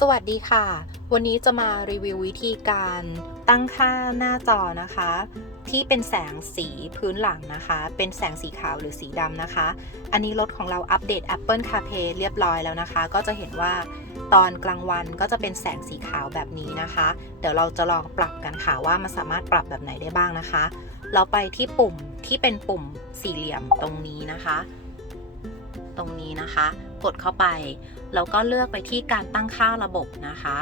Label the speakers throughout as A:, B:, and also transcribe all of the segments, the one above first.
A: สวัสดีค่ะ วันนี้จะมารีวิววิธีการตั้งค่าหน้าจอนะคะ ที่เป็นแสงสีพื้นหลังนะคะ เป็นแสงสีขาวหรือสีดำนะคะ อันนี้รถของเราอัปเดต Apple CarPlay เรียบร้อยแล้วนะคะ ก็จะเห็นว่าตอนกลางวันก็จะเป็นแสงสีขาวแบบนี้นะคะ เดี๋ยวเราจะลองปรับกันค่ะว่ามันสามารถปรับแบบไหนได้บ้างนะคะ เราไปที่ปุ่มที่เป็นปุ่มสี่เหลี่ยมตรงนี้นะคะ ตรงนี้นะคะ กดเข้าไป แล้วก็เลือกไปที่การตั้งค่าระบบนะคะ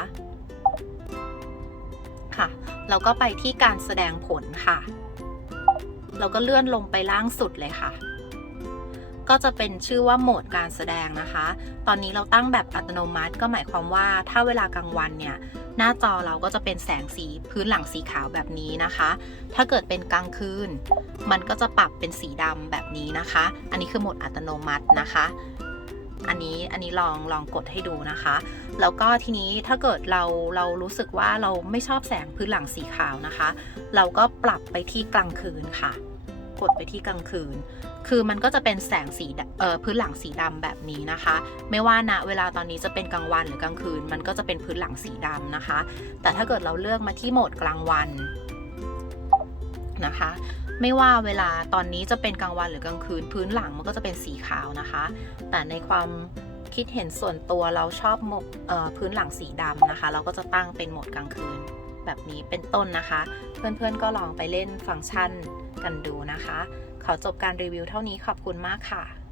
A: ค่ะแล้วก็ไปที่การแสดงผลค่ะ เราก็เลื่อนลงไปล่างสุดเลยค่ะ ก็จะเป็นชื่อว่าโหมดการแสดงนะคะ ตอนนี้เราตั้งแบบอัตโนมัติ ก็หมายความว่าถ้าเวลากลางวันเนี่ย หน้าจอเราก็จะเป็นแสงสีพื้นหลังสีขาวแบบนี้นะคะ ถ้าเกิดเป็นกลางคืน มันก็จะปรับเป็นสีดำแบบนี้นะคะ อันนี้คือโหมดอัตโนมัตินะคะ อันนี้อันนี้ลองลองกดให้ดูนะคะ แล้วก็ทีนี้ถ้าเกิดเราเรารู้สึกว่าเราไม่ชอบแสงพื้นหลังสีขาวนะคะ เราก็ปรับไปที่กลางคืนค่ะ กดไปที่กลางคืน คือมันก็จะเป็นแสงสีเอ่อพื้นหลังสีดำแบบนี้นะคะ ไม่ว่าณเวลาตอนนี้จะเป็นกลางวันหรือกลางคืน มันก็จะเป็นพื้นหลังสีดำนะคะ แต่ถ้าเกิดเราเลือกมาที่โหมดกลางวัน นะคะ ไม่ว่าเวลาตอนนี้จะเป็นกลางวันหรือกลางคืนพื้นหลังมันก็จะเป็นสีขาวนะคะ แต่ในความคิดเห็นส่วนตัวเราชอบหมดพื้นหลังสีดำนะคะ เราก็จะตั้งเป็นโหมดกลางคืนแบบนี้เป็นต้นนะคะ เพื่อนๆก็ลองไปเล่นฟังก์ชันกันดูนะคะ ขอจบการรีวิวเท่านี้ขอบคุณมากค่ะ